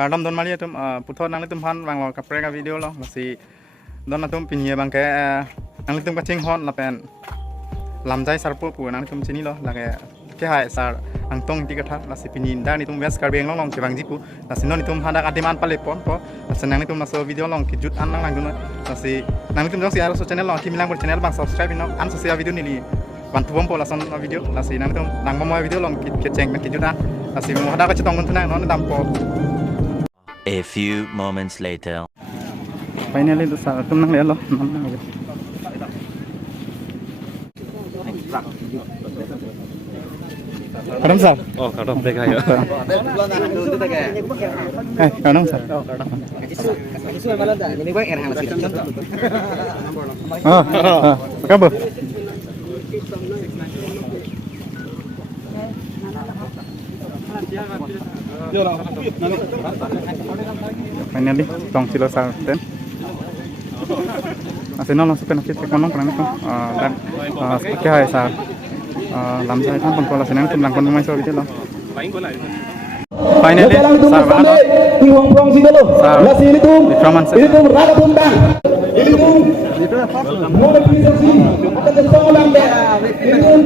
Kadam don mali tum puthor nang tum han bang lo kapre ka video lo si don tum pinya bang ke nang tum ka ching hon la pen lamjai sarpo pu nang tum chini lo la ke hai sar ang tong ti ka tha la si pinin da ni tum wes kar beng long long ke bang jipu la si non tum handa ka diman pale pon po la si nang tum na so video long ki jut an nang dun la si nang tum jong si aro so channel long ki milang ber channel bang subscribe no an so sia video ni li bantu bom po la son video la si nang tum nang mo video long ki cheng ki jut an la si mo hada ka chitong kun thana non dam po. A few moments later. Finally tu sa tum nang le lo nang le kadam sar kadam teka ya kadam sar kabar finally tong silo sar ten asin non sa penakit konong kanang ko dan kaya sa lam sa tan pangkola sinang tum lang kon mai so video lo finally sar bana Iwang prong sini lo. La sini tum. Ini tum raga tum bang. Ini tum. Mau organisasi. Akan jadi orang be. Ini tum.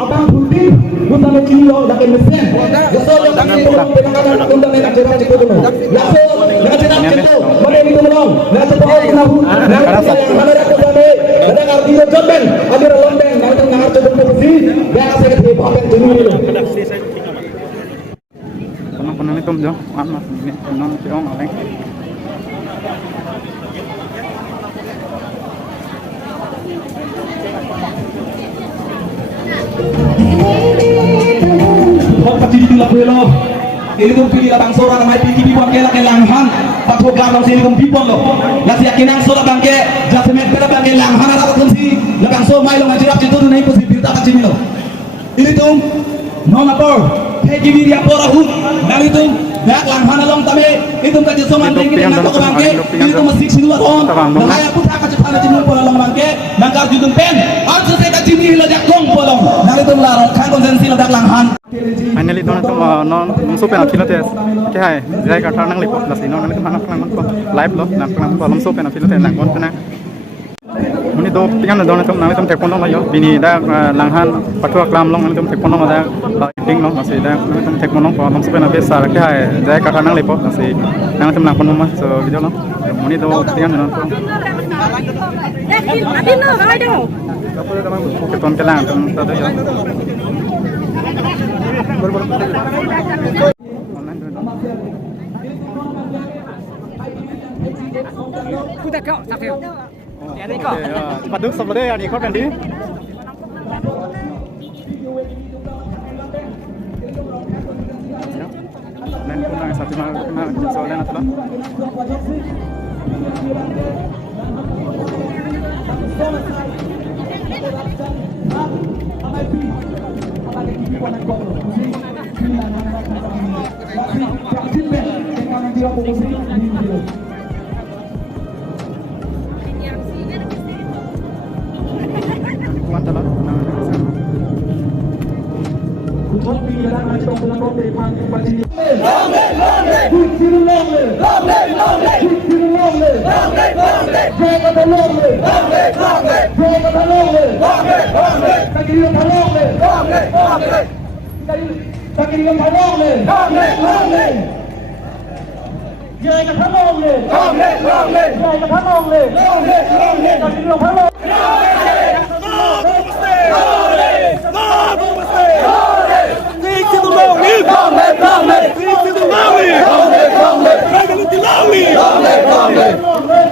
Abang Budi. Buta mesin lo. Dah mesin. Jasol yang kami tolong. Penangkapan undang dengan cerita itu dulu. Langsung dengan cerita itu. Mana ini tolong. Langsung bawa penahu. Langsung mana ada kami. Ada ngerti lo jomben. Ada lombeng. Nanti ngarap coba posisi. Biar saya ketemu apa yang jenuh lo. Kono ni tum jo an mas ni non ti ong aleng Hok pati di la pelo ini tum pilih abang sora mai piti bi bangke la langhan patho gam long sini tum pipon lo la si akinang sora bangke jasmet pera bangke langhan ara tum si la bang so mai lo ngajirap jitu nai posibilita ka chini lo ini tum non apor Pegi dia porahut dari itu dak langhana long tame itu kaje soman dengi dengan to bangke itu masih siluar on naya putra ka chapana jinung pola long bangke nangkar judung pen arjo se ka jini lo dak long polong dari itu laro kan konsensi lo dak langhan finally don tum non so pen afilo te ke hai jai ka thang nang lipo la sino nang tum hanak nang ko live lo nang ko lom so pen afilo te nang kon tena ini do pingan do tum nang tum te kono yo bini da langhan patwa klam long nang tum te kono da ding long masih da nang tum te kono ko lom so pen afilo sa ke hai jai ka thang nang lipo masih nang tum nang kono ma so video lo ini do pingan do tum ke ton ke lang tum ta do yo Kuda kau tak kau. Ya ni kau. Paduk sebelah ni kau kan di. Dan kuna satu malam kuna soalan atau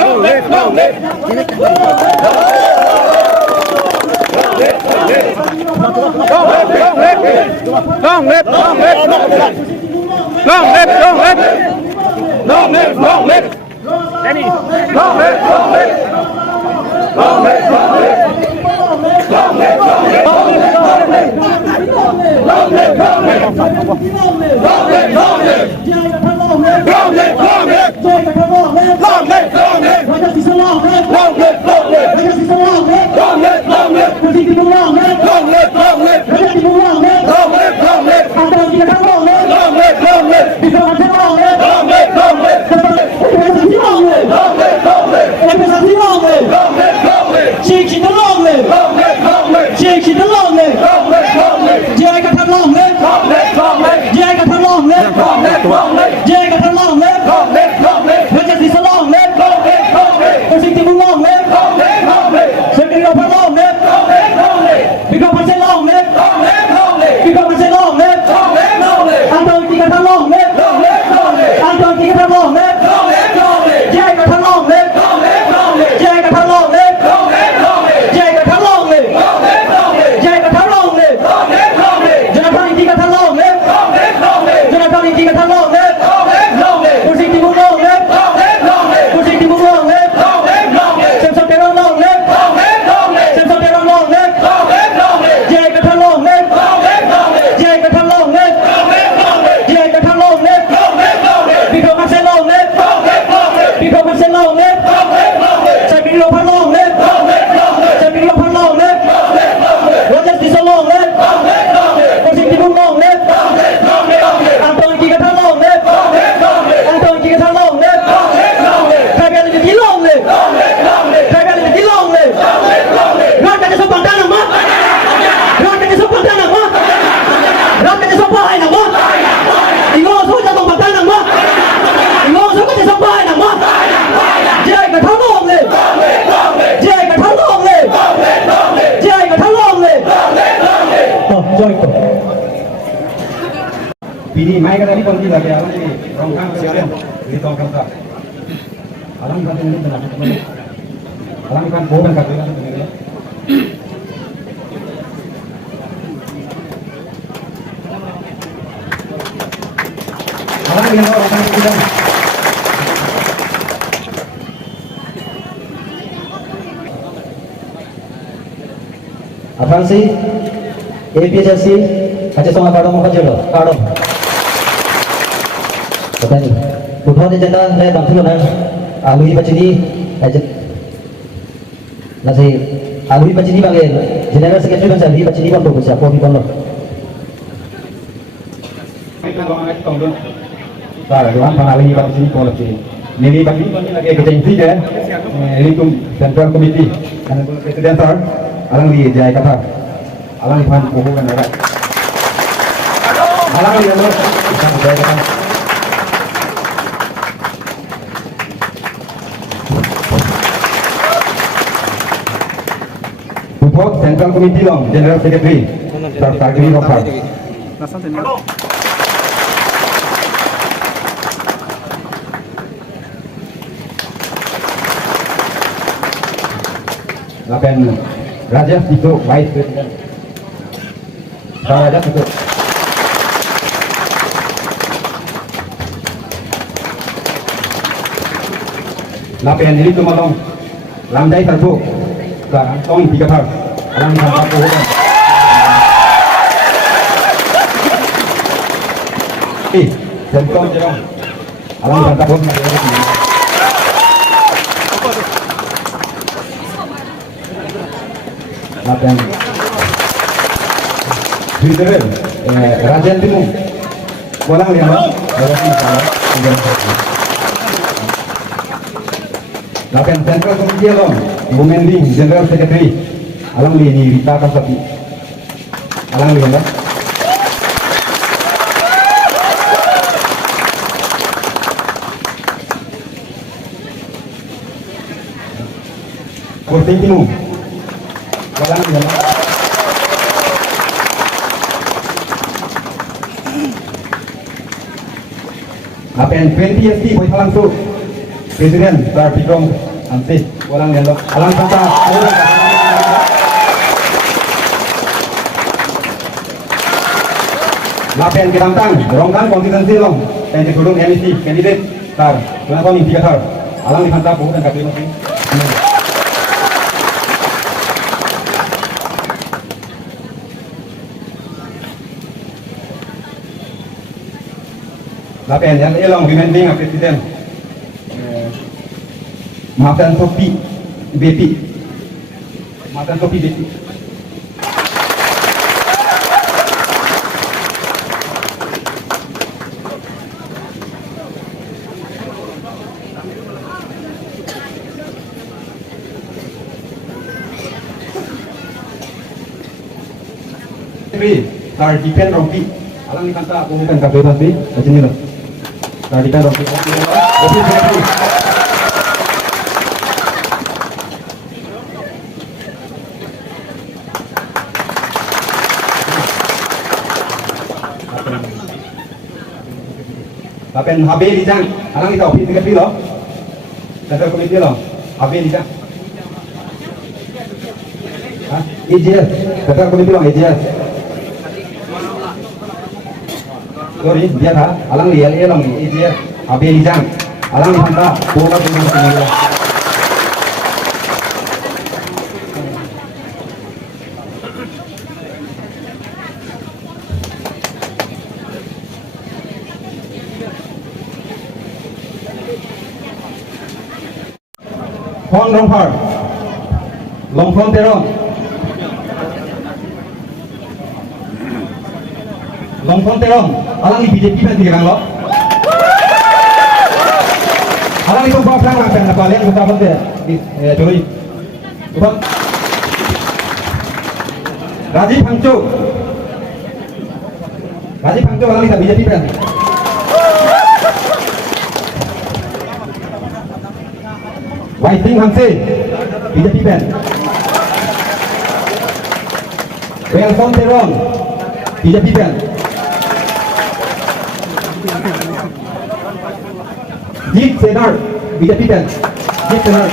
Long live Jai kita long le. Jai kata long le. Jai kata long le. Jai kata long le. Raja di salong le. Persik timur long le. Sekali apa long le. Bika pasal long le. Bika pasal long le. Anton kita kata long le. Anton kita kata long le. Jai kata long le. Jai kata long le. Jai kata long le. Jai kata long le. Jonathan ini kata long le. Jonathan ini kata long le. Persik timur long le. Persik timur long le. Samson Terong long le. Samson Terong long le. Jai kata long le. Jai kata long le. Jai kata long le. Bika pasal long le. Bika pasal long le. Saya pilih lopan long le. Saya pilih lopan long le. Raja di salong le. Persik timur long le. Anton ini kata long le. Anton ini kata long le. Kaya ada di long le. Kaya ada di long le. Raja di sopan tanah mah. Raja di sopan tanah mah. Raja di sopan hai nama. Ingat so jatuh sopan tanah mah. Ingat so jatuh sopan hai nama. Jai kata long le. Jai kata long le. Jai kata long le. Oh, joy to. Pilih mai kata ni pun tidak ada lagi. Orang kan siapa? Ini tahu kata. Alam kata ini benar. Alam kan bukan kata ini. Alam yang orang kan tidak. Apaan sih? APSC aja sama kadang mau kerja loh, kadang. Katanya, bukan aja dah, saya bangkit loh nih. Ahli baca ni, aja. Nasi ahli baca ni bagai general secretary kan ahli baca ni pun bagus, siapa pun loh. Kita orang itu tahu dong. Tahu, orang pan ahli baca ni pun lagi. Nili baca ni pun lagi kerja inti kan. Ini tu central committee, kan presiden tar. Alang li jai kata, alang pan kubu kan ada. Alang li ada, kan jai kata. Report Central Committee long, General Secretary, Sir Tagiri Rokhar. Nasan tinyo. Lapan Raja Tito Vice President. Raja Tito. Lapan ini tu malong Lamdai Serbu. Sekarang tong tiga par. Alam nampak pohon. Jentong jerong. Alam nampak pohon. Lapan Federal Rajan Timur Walang lima Lapan Central Committee long Women Wing General Secretary Alang Lini Rita Kasati Alang lima Kurting Timur Walang lima Lapan 20 ST Boy langsung Presiden Sir Pikrom Ansih Walang lima Alang Santa Lapan Kirantang Rongkan konstitusi long Tensi Gudung MEC Candidate Sir Kenapa ini tiga Sir Alang dihantap bukan kaki masih Lapan yang elong demanding presiden maafkan topi BP maafkan topi BP Tar defend rompi. Alang ni kanta bukan kabel tapi macam ni loh. Tar defend rompi. Lapen HB Lijang. Alang kita opin tiga loh. Kata komite loh. HB Lijang. EJS. Kata komite loh EJS. Sorry, dia था अलग लिया ले लंगी इजे अबे लिजांग अलग नहीं था बोला तो नहीं सुनेगा Hon Romphar Longphon Terong Longphon Terong alang ni BJP kan tiga lo alang itu bawa perang apa yang kalian kita apa deh curi bukan Rajiv Hangco alang kita BJP kan Waiting Hamse BJP kan Welcome Terong BJP kan Jeep Senar BJP kan Jeep Senar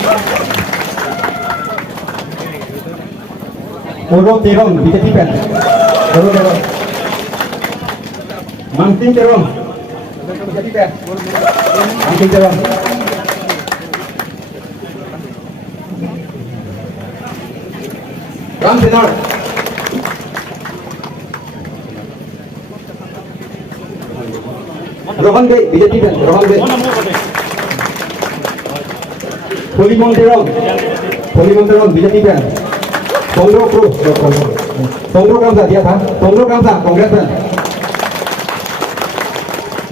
Oro Terong BJP kan Oro Terong Manting Terong BJP kan Manting Terong Ram Senar Rohan Bey BJP kan Rohan Bey Polimon Terong BJP kan Songro Pro Songro Kamsa dia था Songro Kamsa Kongres kan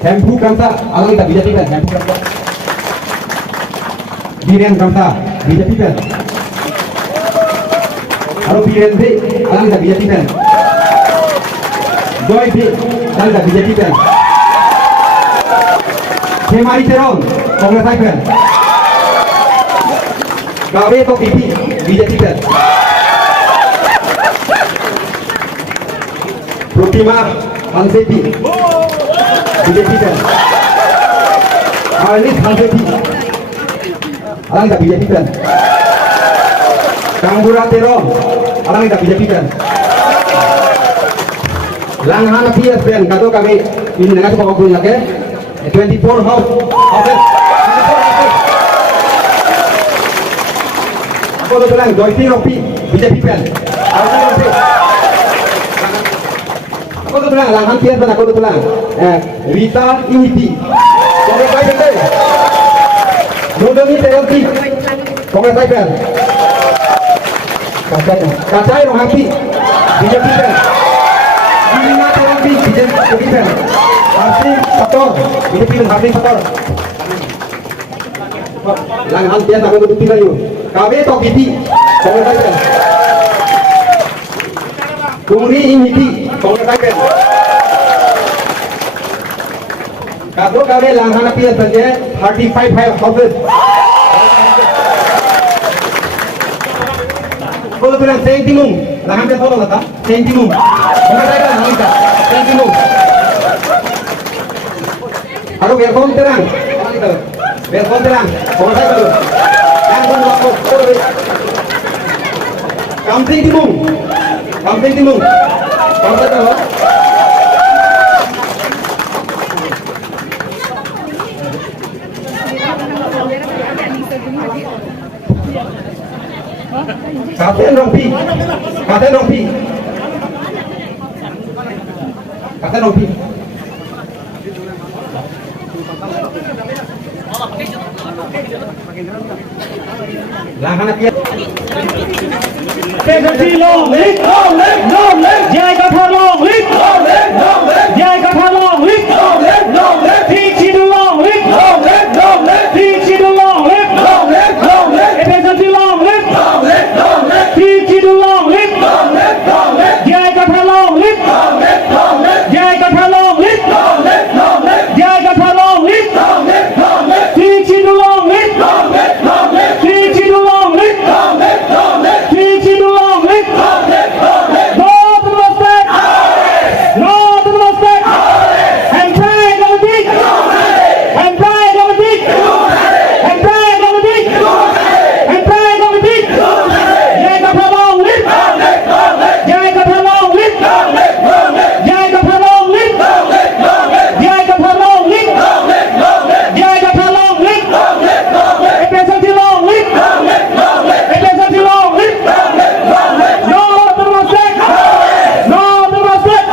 Hempu Kamsa alang kita BJP kan Hempu Kamsa Biren Kamsa BJP kan Halo Biren Bey alang kita BJP kan Joy Bey alang kita BJP kan Kemari Terong Kongres kan Gawe to PP BJP kan Protima Hansepi BJP kan Arlis Hansepi alang kita BJP kan Kanggura Terong alang kita BJP kan Langhana PS Ben kato kami ini dengan pokok punya ke 24 house office Aku tu bilang Joyce Ropi BJP pen Aku tu bilang Langhan Pian aku tu bilang Rita Initi Kongres Pai Pen Nudemi Teroti Kongres Pai Pen Kacai Rohapi BJP pen Dina Teroti BJP pen Harsi Sator BJP pen Harsi Sator Langhan Pian aku tu bilang you Kabe to kiti Kongres Pai Pen Kumri Initi Kongres Pai Pen Kado kabe Langhana PS saja 35 houses Kalau bilang sentimung Langhan Pian follow lata sentimung Kongres Pai Pen Langhan sentimung Halo welcome terang welcome terang Kongres Pai Pen yang pun waktu Kamsing Timung Kalau saya tahu Katen Rompi Langhan Pian long live Jai Katha long live Jai Katha long live Teach it long live Teach it long live Efficiency long live Teach it long live Jai Katha long live Jai Kapha Long Live! Jai Kapha Long Live! Jai Kapha Long Live! FSLT Long Live! FSLT Long Live! No to mistake! No to mistake!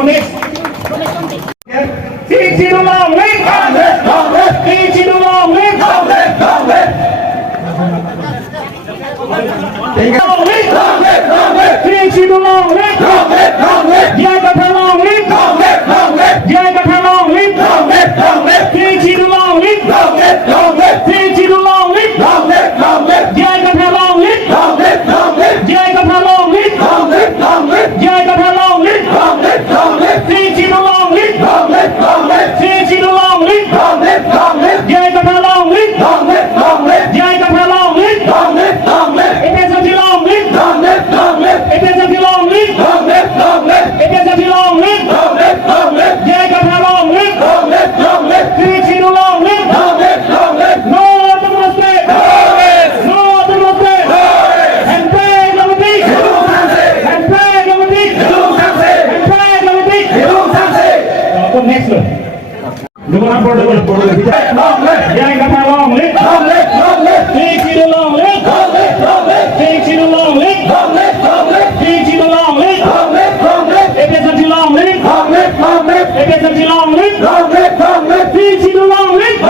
Next. Teach you long live! Teach you long live! Long live! Long live! Teach you long live! Jai Kapha Long Live! Jai Kapha Long Live! Teach you long live! Teach you long live! Jai Kapha Long Live! Jai Kapha Long Live! Jai Kapha Long Live! Teach you long live! Teach you long live! Jai Kapha Long Live! Jai Kapha Long Live! FSLT Long Live! FSLT Long Live! FSLT Long Live! Jai Kapha Long Live! Teach you long live! No to mistake! No to mistake! And pray Gamati! And pray Gamati! And pray Gamati! Next one. Jai Kapha Long Live! Teach you long live! Teach you long live! Teach you long live! FSLT Long Live! FSLT Long Live! Teach you long live!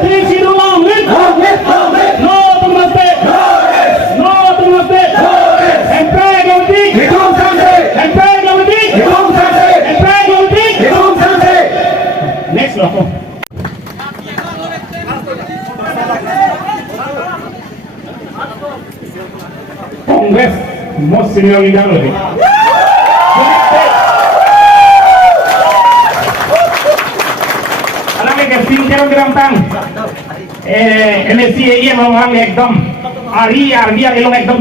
Teach you long live! No to mistake! No to mistake! And pray Gamati! And pray Gamati! And pray Gamati! Next one. Congress, most senior leader lagi. Alam ni kasi kiram tang. MSC ये लोग एकदम आरी army ये लोग एकदम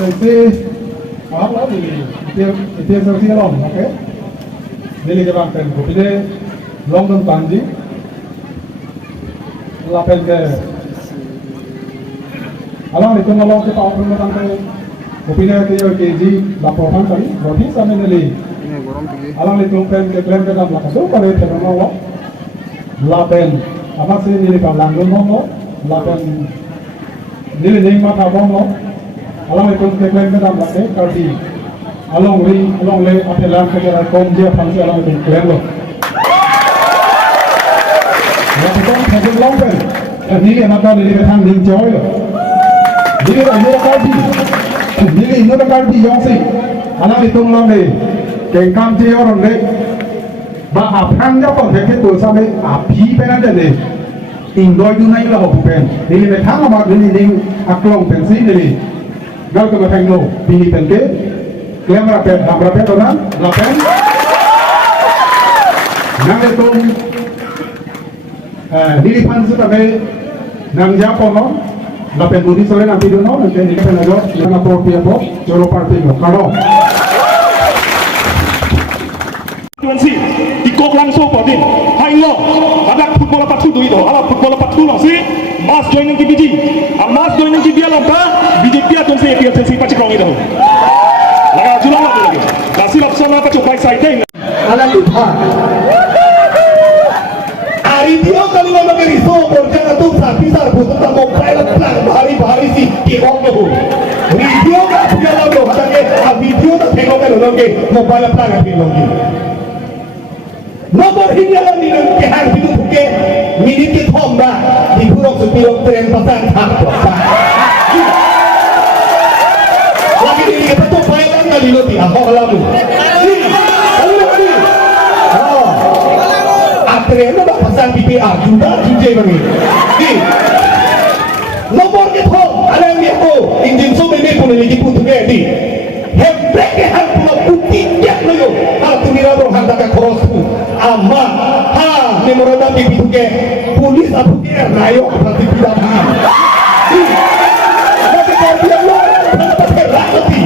Jadi, apa di dia servis long, oke? Ini kita bangkit, jadi long dan panji, lapen ke, alam itu long kita open dengan ke, opini ke yo keji, laporan tadi, roti sama nili, alam itu pen ke klaim ke dalam lakas, so kalau itu orang lapen, apa sih nili kamlang dulu, lapen nili ning mata bomo. Along itu kita klaim kita melakukan kardi, along le apa yang kita lakukan dia fungsi along itu klaim lo. Yang itu kita lakukan, ini yang ada di dalam link joy lo. Ini ada kardi yang sih, along itu le, kengkam dia orang le, bah apa yang pun kita tu sampai api pernah jadi, indoi tu naik lah bukan. Ini mereka nak ini aklong pensi ini. Gal ke batang lo, pilih penke, klaim rapen, ham rapen orang, rapen, nang itu, diri pan sebagai nang japo no, rapen budi sore nanti dulu, nanti diri pen aja, nang appropriate po, joro party lo, kalau. Si, ikut langsung pada hai lo, ada football apa tu itu, ala football apa tu si, mas joining KBG, mas joining KBG lomba, BJP atau si PLC pasti kau itu. Laga jualan apa lagi? Kasih opsi apa coba exciting. Alam lupa. Hari dia kalau nak beri so, jangan tu pisar butuh tak mau pilot plan bahari si kikong tu. Video tak punya lalu, katanya video tak tengok kan lagi, mobile plan lagi lagi. Nomor hingga ni nak kehar itu bukan minit kita homba di buruk sepuluh tren pasang tak apa. Lagi ni kita tu pilot kali lagi, apa lalu? Lalu lagi. Tren tu pasang PPR juga jujur bagi. Nomor kita ada yang dia tu, enjin so bebe pun lagi pun tu ni. Hebat kehar pun putih jak lagi. tunira dong handa ka korosku ama ha ni morada pipi tuke pulis abu ke rayo berarti tidak paham nanti karbian lo pakai rak lagi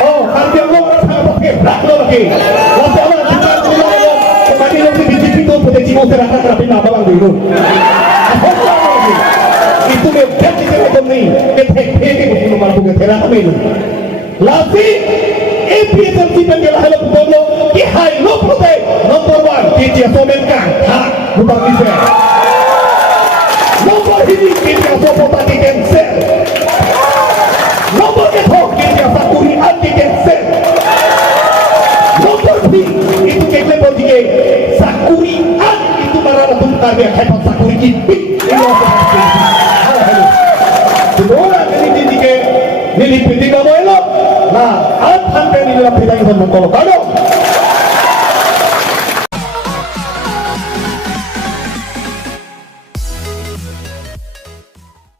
oh karbian lo pakai rak lo lagi nanti orang kita tunira lo kemarin lo di pipi itu pada cimo serahkan rapi nama bang dulu itu memang kita macam ni ketek bukan malu ketera kami Lafi APSMC penggela hello putolo ki hai lo prote number 1 ki dia somenkan ha bukan bisa nomor ini ki dia sopota ki cancel nomor ke ho ki dia sakuri anti cancel nomor 3 itu ke level dia sakuri an itu marana tum karya hebat sakuri ki ini semua ini nili penting kamu elok nah an sampai nili lapis lagi sama kalau